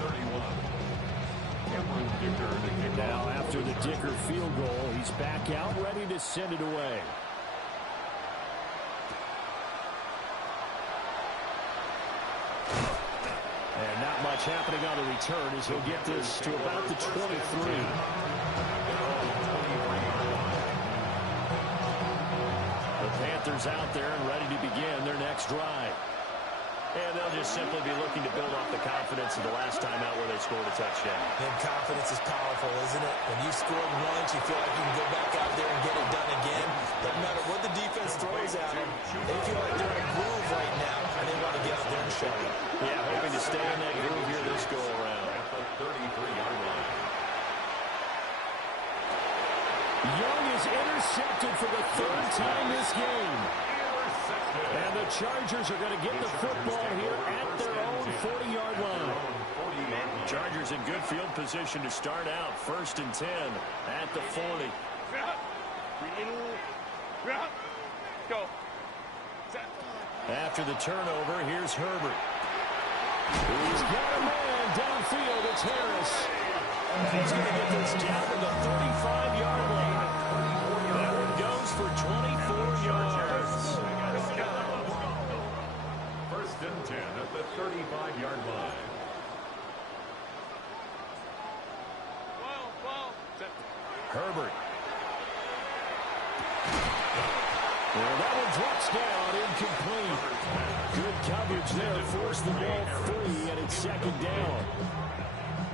Now after the Dicker field goal, he's back out ready to send it away. And not much happening on the return as he'll get this to about the 23. The Panthers out there and ready to begin their next drive. And they'll just simply be looking to build off the confidence of the last time out where they scored a touchdown. And confidence is powerful, isn't it? When you've scored once, you feel like you can go back out there and get it done again. Doesn't matter what the defense throws at them. They feel like they're in a groove right now, and they want to get out there and show it. Yeah, hoping to stay in that groove here this go-around. At the 33-yard line. Young is intercepted for the 3rd time this game. And the Chargers are going to get the football here at their own 40-yard line. Chargers in good field position to start out. 1st and 10 at the 40. Go. After the turnover, here's Herbert. He's got a man downfield. It's Harris. And he's going to get this down to the 35-yard line. That one goes for 24 yards. 1st and 10 at the 35-yard line. Herbert. Well, that one drops down, incomplete. Good coverage there, forced the ball free, and it's 2nd down.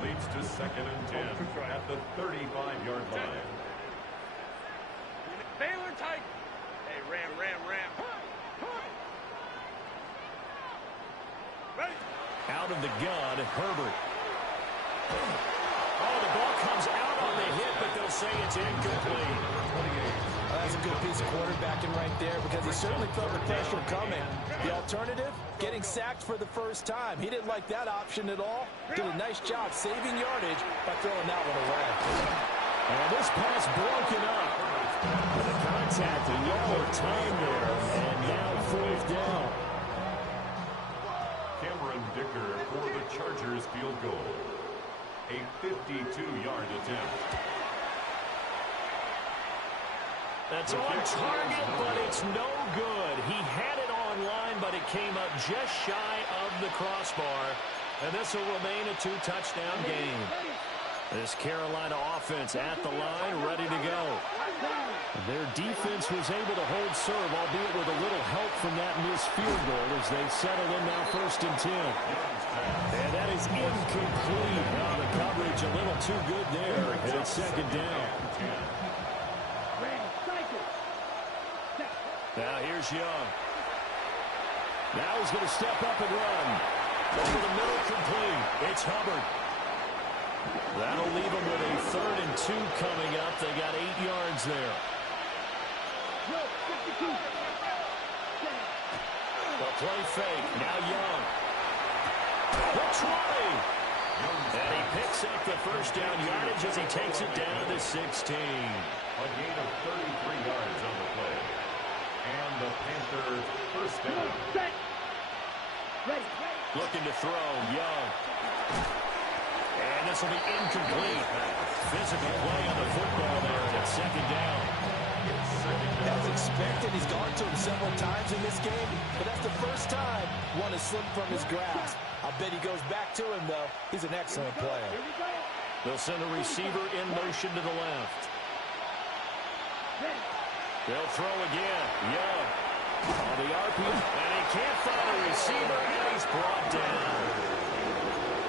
Leads to 2nd and 10 at the 35-yard line. Baylor tight. Hey, ram. Ready. Out of the gun, Herbert. Oh, the ball comes out on the hit, but they'll say it's incomplete. That's a good piece of quarterbacking right there because he certainly felt the pressure coming. The alternative, getting sacked for the first time. He didn't like that option at all. Did a nice job saving yardage by throwing that one away. And this pass broken up. And the contact, a lower time there, and now 4th down. Cameron Dicker for the Chargers field goal. A 52-yard attempt. That's on target, but it's no good. He had it on line, but it came up just shy of the crossbar. And this will remain a 2-touchdown game. This Carolina offense at the line, ready to go. Their defense was able to hold serve, albeit with a little help from that missed field goal as they settle in now 1st and 10. And that is incomplete. Now the coverage a little too good there, and it's 2nd down. Now here's Young. Now he's going to step up and run. Over the middle, complete. It's Hubbard. That'll leave him with a 3rd and 2 coming up. They got 8 yards there. The play fake. Now Young. The 20. And he picks up the 1st down yardage as he takes it down to 16. A gain of 33 yards on the play. And the Panthers 1st down. Looking to throw, Young. And this will be incomplete. Physical play on the football there, and it's 2nd down. As expected, he's gone to him several times in this game, but that's the first time one has slipped from his grasp. I bet he goes back to him, though. He's an excellent player. They'll send a receiver in motion to the left. They'll throw again. Young on the RPO, and he can't find a receiver, and he's brought down.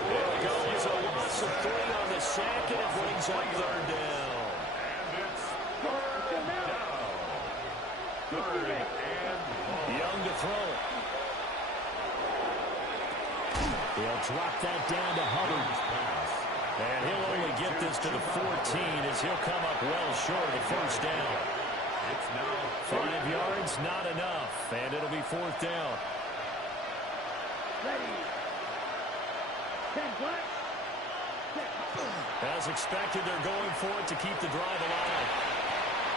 There it goes, a loss of 3 on the sack, and it brings up 3rd down. And it's 3rd down. 3rd and long. Young to throw. He'll drop that down to Hubbard. And he'll only get this to the 14 as he'll come up well short of 1st down. It's now 5 yards, not enough, and it'll be 4th down. As expected, they're going for it to keep the drive alive.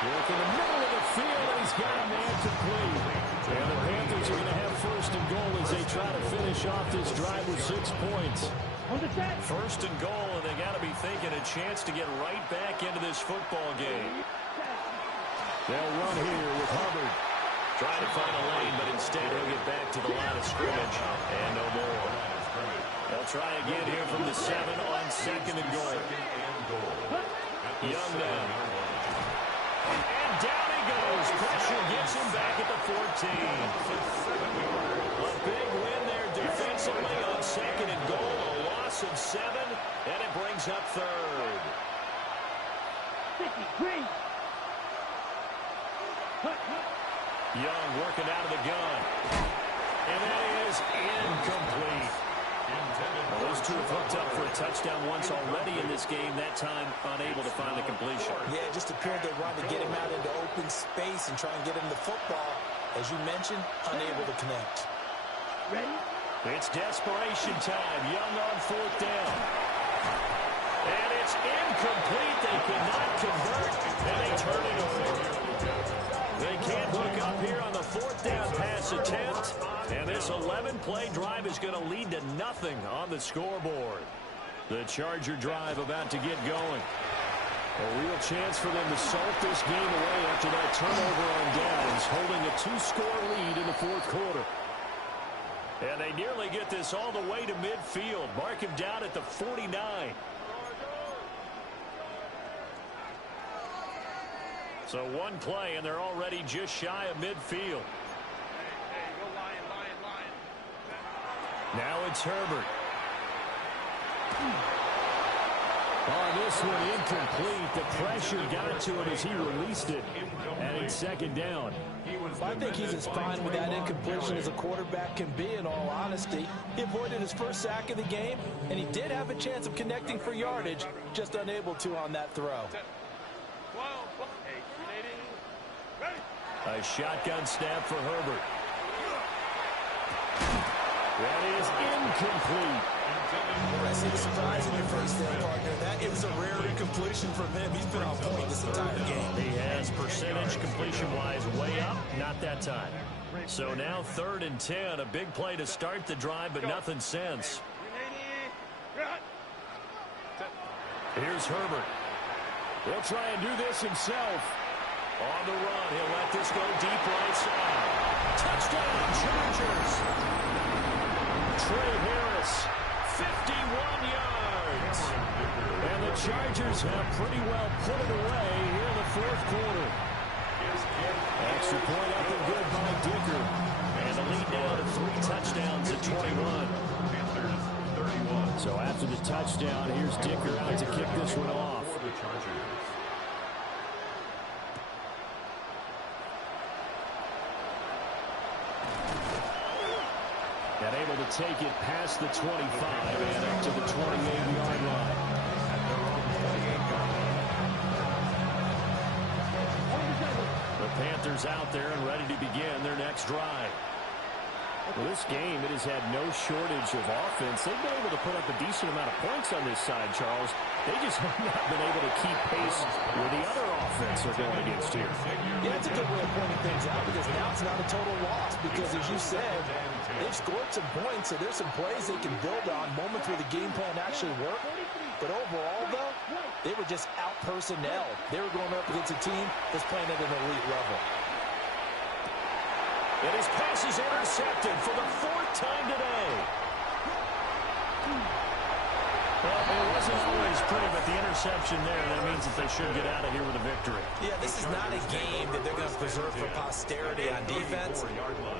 Work in the middle of the field, and he's got a man complete. And the Panthers are going to have 1st and goal as they try to finish off this drive with 6 points. 1st and goal, and they got to be thinking a chance to get right back into this football game. They'll run here with Hubbard. Trying to find a lane, but instead he'll get back to the line of scrimmage. And no more. They'll try again here from the 7 on 2nd and goal. Young now. And down he goes. Pressure gets him back at the 14. A big win there defensively on 2nd and goal. A loss of 7, and it brings up 3rd. Young working out of the gun. And that is incomplete. Well, those two have hooked up for a touchdown once already in this game, that time unable to find the completion. Yeah, it just appeared they wanted to get him out into open space and try and get him the football. As you mentioned, unable to connect. Ready? It's desperation time. Young on fourth down. And it's incomplete. They cannot convert, and they turn it over. They can't hook up here on the fourth down pass attempt. And this 11-play drive is going to lead to nothing on the scoreboard. The Charger drive about to get going. A real chance for them to salt this game away after that turnover on downs, holding a 2-score lead in the fourth quarter. And they nearly get this all the way to midfield. Mark him down at the 49. So one play, and they're already just shy of midfield. Now it's Herbert. On this one, incomplete. The pressure got to him as he released it. And it's second down. I think he's as fine with that incompletion as a quarterback can be, in all honesty. He avoided his first sack of the game, and he did have a chance of connecting for yardage, just unable to on that throw. A shotgun snap for Herbert. That is incomplete. I see the surprise in your face there, partner. That is a rare incompletion from him. He's been on point this entire game. He has percentage completion-wise way up. Not that time. So now 3rd and 10. A big play to start the drive, but nothing since. Here's Herbert. He'll try and do this himself. On the run, he'll let this go deep right side. Touchdown, Chargers. Trey Harris, 51 yards. And the Chargers have pretty well put it away here in the fourth quarter. Extra point up and good by Dicker. And the lead now to 3 touchdowns at 21. So after the touchdown, here's Dicker out to kick this one off. And able to take it past the 25 and up to the 28-yard line. The Panthers out there and ready to begin their next drive. Well, this game, it has had no shortage of offense. They've been able to put up a decent amount of points on this side, Charles. They just have not been able to keep pace with the other offense they're going against here. Yeah, it's a good way of pointing things out because now it's not a total loss because, as you said, they've scored some points, so there's some plays they can build on, moments where the game plan actually worked. But overall, though, they were just out-personnel. They were going up against a team that's playing at an elite level. And his pass is intercepted for the 4th time today. Well, it wasn't always pretty, but the interception there, that means that they should get out of here with a victory. Yeah, this is not a game that they're going to preserve for posterity on defense,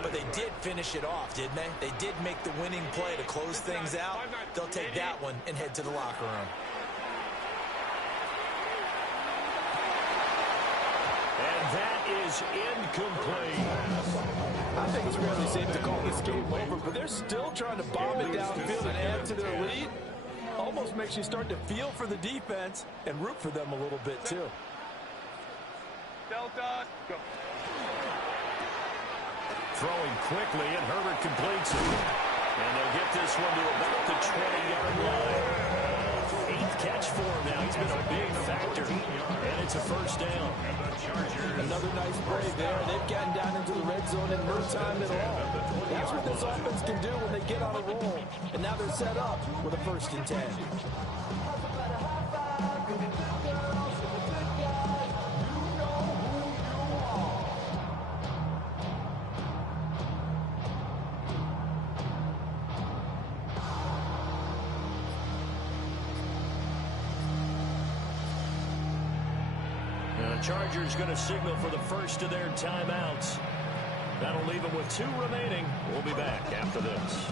but they did finish it off, didn't they? They did make the winning play to close things out. They'll take that one and head to the locker room. And that is incomplete. I think it's fairly safe to call this game over, but they're still trying to bomb it downfield and add to their lead. Almost makes you start to feel for the defense and root for them a little bit, too. Delta, go. Throwing quickly, and Herbert completes it. And they'll get this one to about the 20-yard line. 8th catch for him now. He's been a big factor. And it's a first down. Another nice play there. They've gotten down into the red zone in no time at all. That's what this offense can do when they get on a roll. And now they're set up with a 1st and 10. Chargers going to signal for the first of their timeouts. That'll leave them with 2 remaining. We'll be back after this.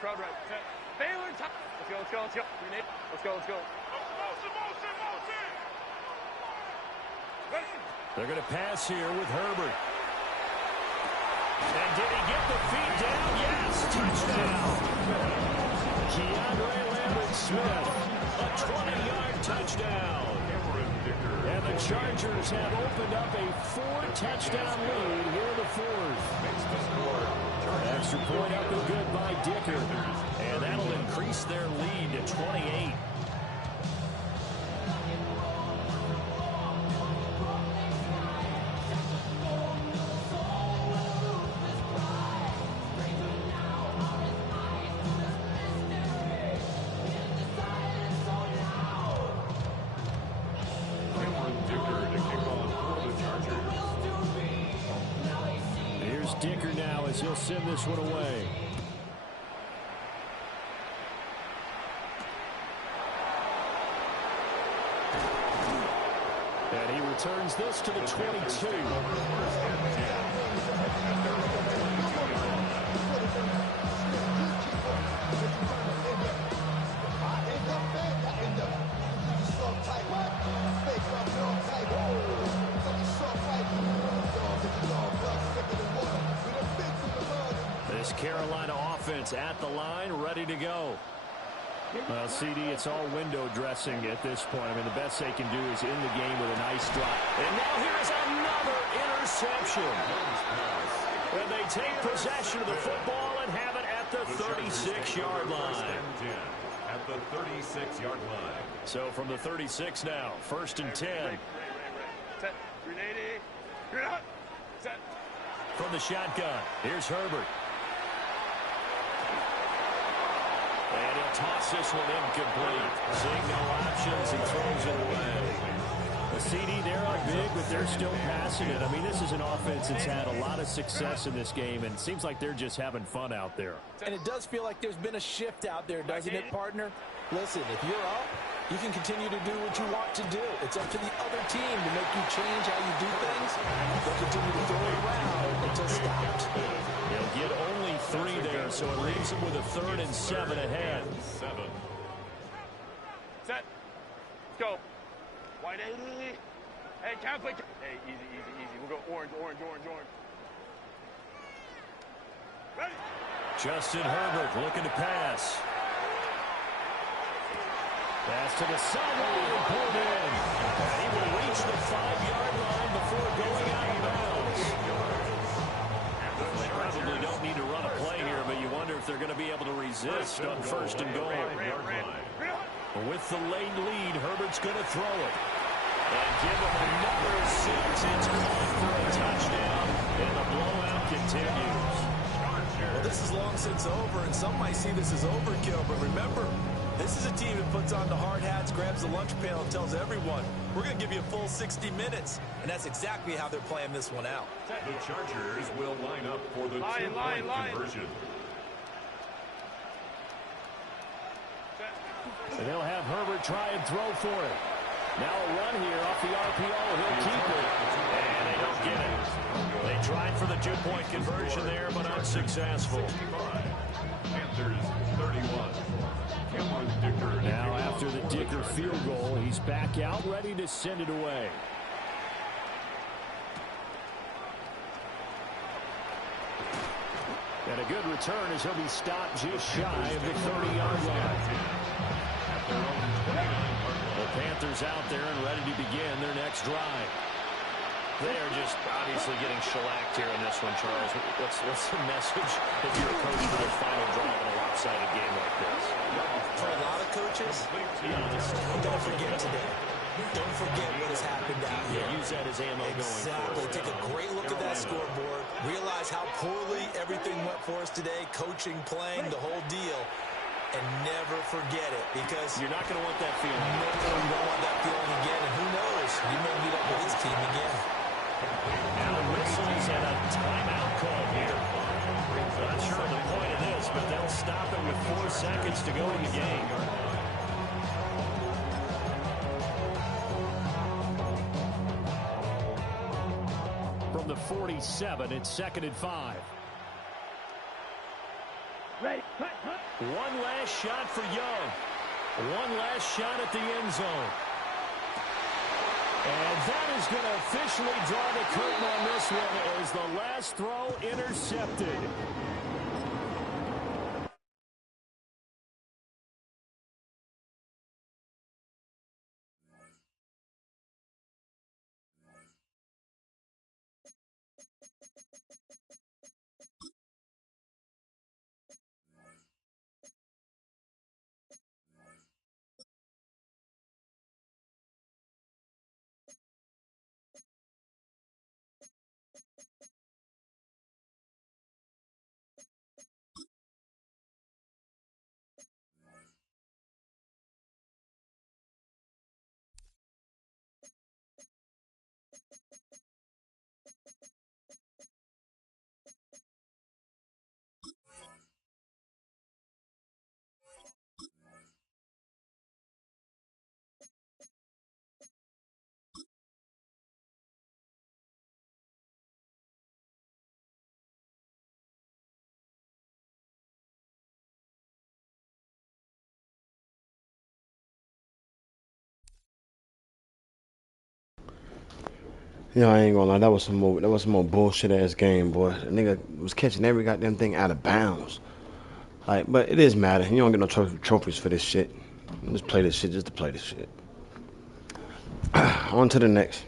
Crowd right. Baylor, let's go. Let's go. They're going to pass here with Herbert. And did he get the feet down? Yes, touchdown. Keandre Lambert-Smith, a 20-yard touchdown. And the Chargers have opened up a 4-touchdown lead here in the fourth. Extra point up and good by Dicker. And that'll increase their lead to 28. Dicker now as he'll send this one away. And he returns this to the 22. This Carolina offense at the line, ready to go. Well, CD, it's all window dressing at this point. I mean, the best they can do is in the game with a nice drop. And now here's another interception. And they take possession of the football and have it at the 36-yard line. At the 36-yard line. So from the 36 now, 1st and 10. Set. Grenade. Grenade. Set. From the shotgun, here's Herbert. And he'll toss this one incomplete. Seeing no options, he throws it away. The CD, they're up big, but they're still passing it. I mean, this is an offense that's had a lot of success in this game, and it seems like they're just having fun out there. And it does feel like there's been a shift out there, doesn't it, partner? Listen, if you're up, you can continue to do what you want to do. It's up to the other team to make you change how you do things. They'll continue to throw it around until stopped. They'll get only 3 there, so it leaves them with a 3rd and 7 ahead. 7. Set. Let's go. White 80. Hey, Catholic. Hey, easy, easy, easy. We'll go orange, orange, orange, orange. Ready. Justin Herbert looking to pass. Pass to the sideline and pulled in. And he will reach the 5-yard line before going out of bounds. They probably don't need to run a play here, but you wonder if they're going to be able to resist on 1st and goal. With the late lead, Herbert's going to throw it. And give him another 6. It's caught for a touchdown, and the blowout continues. Well, this is long since over, and some might see this as overkill, but remember, this is a team that puts on the hard hats, grabs the lunch pail, and tells everyone, we're going to give you a full 60 minutes. And that's exactly how they're playing this one out. The Chargers will line up for the two-point conversion. And they'll have Herbert try and throw for it. Now a run here off the RPO. He'll keep it. And they don't get it. They tried for the 2-point conversion there, but unsuccessful. Panthers 31. Now after the Dicker field goal, he's back out, ready to send it away. And a good return as he'll be stopped just shy of the 30-yard line. The Panthers out there and ready to begin their next drive. They are just obviously getting shellacked here in this one, Charles. What's the message if you're a coach for their final drive in a lopsided game like this? For a lot of coaches, don't forget today. Don't forget what has happened out here. Use that as ammo going forward. Take a great look at that scoreboard. Realize how poorly everything went for us today. Coaching, playing, the whole deal. And never forget it, because you're not going to want that feeling. No, you don't want that feeling again. And who knows? You may meet up with this team again. Now whistles and a timeout call here. Not sure of the point of this, but they'll stop it with 4 seconds to go in the game. From the 47, it's 2nd and 5. Ready. Cut. One last shot for Young. One last shot at the end zone. And that is going to officially draw the curtain on this one as the last throw intercepted. Yeah, I ain't gonna lie. That was some more bullshit ass game, boy. The nigga was catching every goddamn thing out of bounds. Like, but it is Madden. You don't get no trophies for this shit. Just play this shit just to play this shit. On to the next.